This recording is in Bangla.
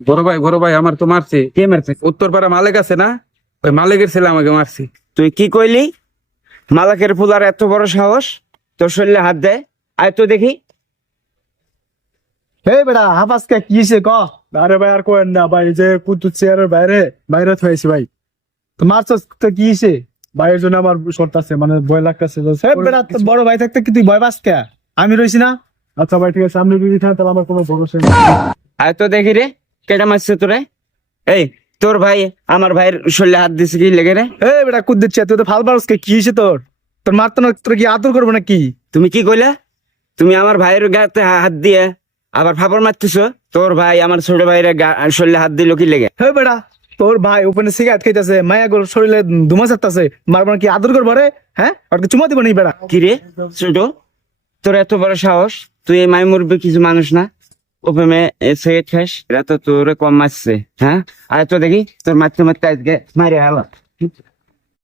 বড় ভাই আমার তো মারছে। কে মারছে? উত্তরপাড়া মালিক আছে না, ওই মালিকের ছেলে আমাকে মারছে। তুই কি কইলি? মালাকের ফুলার এত বড় সাহস, তোর শরীরে হাত দেয়? আয় তো দেখি। হে বেটা হাফাজকে কি হয়েছে ক? আরে ভাই আর কোয়েন না ভাই, যে কুদ্দুস চেয়ারের বাইরে বাইরে হয়েছে ভাই। তো মারছস তো কি হয়েছে? ভাইয়ের জন্য আমার শর্ট আছে, মানে ভয় লাগতেছে। হে বেটা তোর বড় ভাই থাকতে কি তুই ভয় পাস কে? আমি রইছি না? আচ্ছা ভাই ঠিক আছে, আপনি যদি থাকেন তাহলে আমার কোনো ভরসা নেই। আয় তো দেখি রে, কেটা মারছে তোরে? এই তোর ভাই আমার ভাইয়ের শরীরে হাত দিছে কি লেগে রে? হে বেটা কুদ্দুস চেয়ার তুই তো ফাল পারস কে? কি হয়েছে তোর? তোর মারতো না, তোর কি আদর করবো নাকি? তুমি কি কইলা? তুমি আমার ভাইয়ের গাতে হাত দিয়ে আবার ফাপড় মারতেছো? তোর ভাই আমার ছোট ভাইয়ের শরীরে হাত দিল কি লেগে? হে বেটা তোর ভাই ওপেনে সিগারেট খাইতেছে, মায়া গোল শরীরে ধুমা চাপতাছে, মারবার কি আদর করবো রে? হ্যাঁ আর কি চুমা দিব নি বেটা? কি রে ছোট, তোর এত বড় সাহস? তুই এই মাই মুরব্বী কিছু মানুষ না, ওপেমে সিগারেট খাস? এরা তো তোরে কম মারছে। হ্যাঁ, আর তো দেখি তোর মারতে মারতে আজকে মারে হালা।